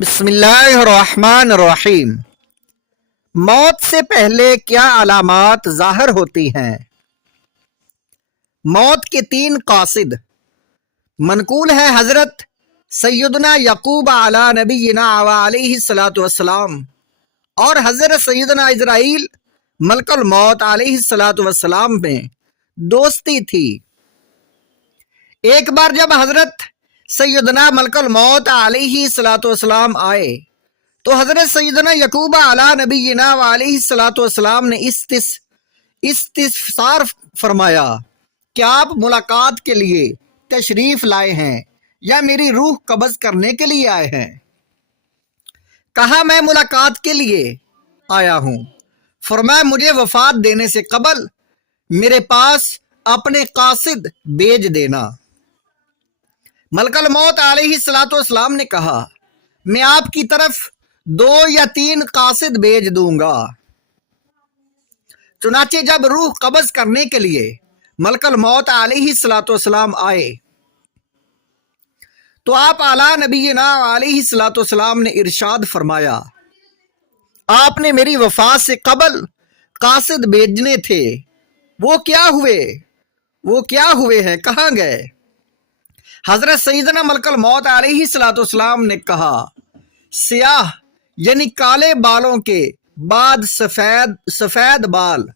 बिस्मिल्लाहिर्रहमानिर्रहीम। मौत से पहले क्या अलामात ज़ाहिर होती हैं? मौत के तीन कासिद। मनकूल है हज़रत सैयदना यकूब अला नबीना अलैहिस्सलातु वस्सलाम और हज़रत सैयदना इज़राइल मलकुल मौत अलैहिस्सलातु वस्सलाम में दोस्ती थी। एक बार जब हज़रत सैयदना मलकुल मौत अलैहिस्सलातु वस्सलाम आए तो हज़रत सैयदना यकूब अला नबीना अलैहिस्सलातु वस्सलाम ने इस्तिफ़सार फरमाया कि आप मुलाकात के लिए तशरीफ़ लाए हैं या मेरी रूह कब्ज़ करने के लिए आए हैं? कहा, मैं मुलाकात के लिए आया हूँ। फरमाया, मुझे वफ़ात देने से कबल मेरे पास अपने कासिद भेज देना। मलकुल मौत अलैहिस्सलातु वस्सलाम ने कहा, मैं आपकी तरफ 2 या 3 कासिद भेज दूंगा। चुनाचे जब रूह कब्ज़ करने के लिए मलकुल मौत अलैहिस्सलातु वस्सलाम आए तो आप आला नबीना अलैहिस्सलातु वस्सलाम ने इरशाद फरमाया, आपने मेरी वफात से कबल कासिद भेजने थे, वो क्या हुए हैं, कहाँ गए? हजरत सैयदना मलकुल मौत अलैहिस्सलातु वस्सलाम ने कहा, सियाह यानी काले बालों के बाद सफेद बाल,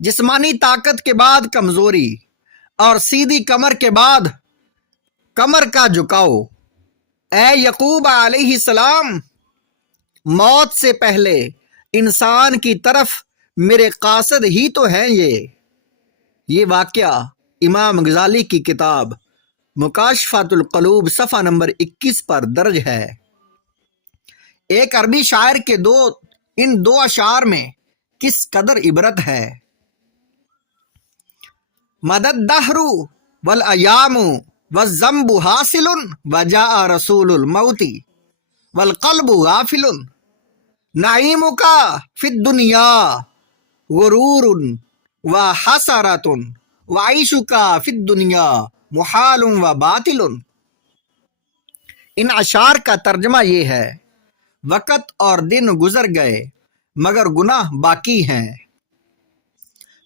जिस्मानी ताकत के बाद कमजोरी और सीधी कमर के बाद कमर का झुकाव। ए यकूब अलैहिस्सलाम, मौत से पहले इंसान की तरफ मेरे कासिद ही तो हैं। ये वाकया इमाम गजाली की किताब मुकाशफातुल क़ुलूब सफ़ा नंबर 21 पर दर्ज है। एक अरबी शायर के इन दो अशार में किस कदर इबरत है। मदद दहरु वल अयामु वज़्ज़म्बु हासिलुन वजाअ रसूलुल मौती वल क़ल्बु गाफिलुन नईमुका फिद दुनिया गुरूरुन व हसरतुन व आइशुका फिद दुनिया मुहालुन व बातिलुन। इन अशार का तर्जमा ये है, वक़्त और दिन गुजर गए मगर गुनाह बाकी हैं।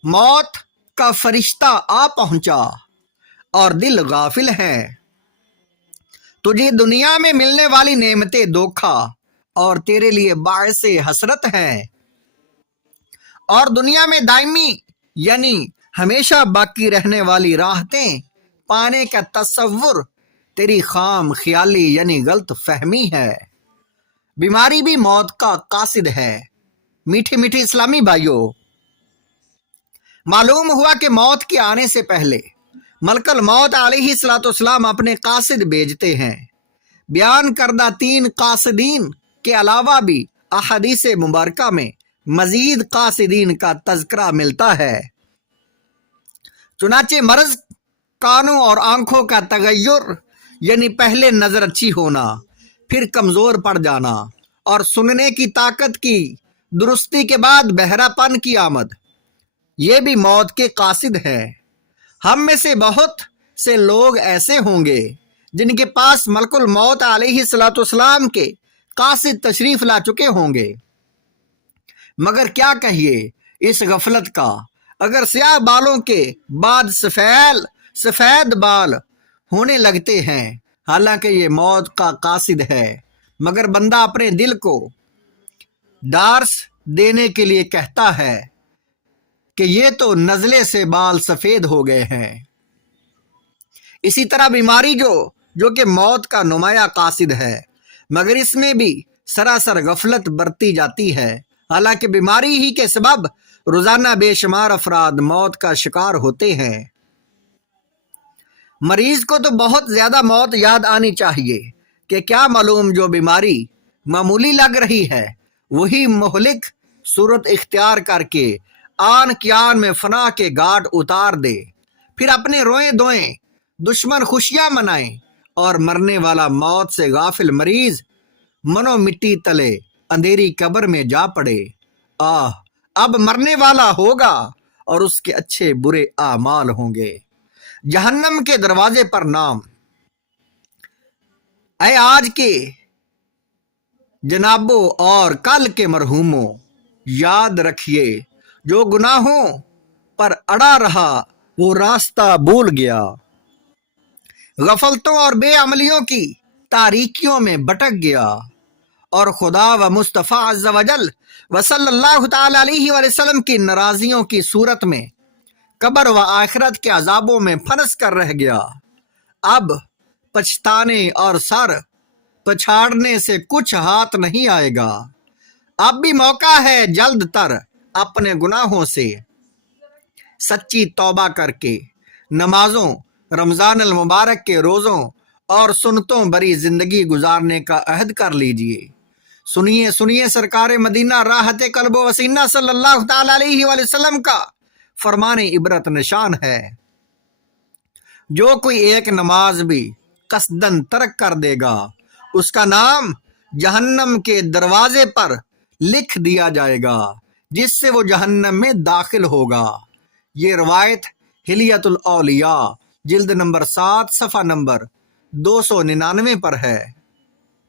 मौत का फरिश्ता आ पहुंचा और दिल गाफिल है। तुझे दुनिया में मिलने वाली नेमतें धोखा और तेरे लिए बाइसे हसरत हैं, और दुनिया में दायमी यानी हमेशा बाकी रहने वाली राहतें पाने का तसव्वुर तेरी खाम ख्याली यानी गलत फहमी है। बीमारी भी मौत का कासिद है। मीठे मीठे इस्लामी भाइयों, मालूम हुआ कि मौत के आने से पहले मलकुल मौत अलैहिस्सलातु वस्सलाम अपने कासिद भेजते हैं। बयान करदा 3 कासिदीन के अलावा भी अहादीस मुबारका में मजीद कासिदीन का तज़किरा मिलता है। चुनाचे मर्ज, कानों और आंखों का तगय्युर यानी पहले नजर अच्छी होना, फिर कमजोर पड़ जाना और सुनने की ताकत की दुरुस्ती के बाद बहरापन की आमद, ये भी मौत के कासिद है। हम में से बहुत से लोग ऐसे होंगे जिनके पास मलकुल मौत अलैहिस्सलातु वस्सलाम के कासिद तशरीफ ला चुके होंगे, मगर क्या कहिए इस गफलत का। अगर स्याह बालों के बाद सफेद बाल होने लगते हैं, हालांकि ये मौत का कासिद है, मगर बंदा अपने दिल को डार्स देने के लिए कहता है कि ये तो नज़ले से बाल सफ़ेद हो गए हैं। इसी तरह बीमारी जो कि मौत का नुमाया कासिद है, मगर इसमें भी सरासर गफलत बरती जाती है। हालांकि बीमारी ही के सबब रोज़ाना बेशुमार अफराद मौत का शिकार होते हैं। मरीज को तो बहुत ज़्यादा मौत याद आनी चाहिए कि क्या मालूम जो बीमारी मामूली लग रही है वही मुहलिक सूरत इख्तियार करके आन क्यान में फना के घाट उतार दे। फिर अपने रोए धोए दुश्मन खुशियां मनाए और मरने वाला मौत से गाफिल मरीज मनो मिट्टी तले अंधेरी कब्र में जा पड़े। आह, अब मरने वाला होगा और उसके अच्छे बुरे आमाल होंगे। जहन्नम के दरवाजे पर नाम। ऐ आज के जनाबों और कल के मरहूमों, याद रखिए जो गुनाहों पर अड़ा रहा वो रास्ता भूल गया, गफलतों और बेअमलियों की तारीकियों में भटक गया और खुदा व मुस्तफ़ा अज़्ज़ा वजल व सल्लल्लाहु तआला अलैहि वसल्लम की नाराज़ियों की सूरत में कब्र व आखिरत के अजाबों में फंस कर रह गया। अब पछताने और सर पछाड़ने से कुछ हाथ नहीं आएगा। अब भी मौका है जल्द तर अपने गुनाहों से सच्ची तौबा करके नमाजों, रमज़ान अल मुबारक के रोज़ों और सुन्नतों भरी ज़िंदगी गुजारने का अहद कर लीजिए। सुनिए सुनिए सरकार मदीना राहत कल्ब वसीना सल्लल्लाहु तआला अलैहि वसल्लम का फरमाने इबरत निशान है। जो कोई एक नमाज भी कसदन तर्क कर देगा उसका नाम जहन्नम के दरवाजे पर लिख दिया जाएगा, जिससे वो जहन्नम में दाखिल होगा। ये रवायत हिलियतुल औलिया जिल्द नंबर 7 सफ़ा नंबर 299 पर है।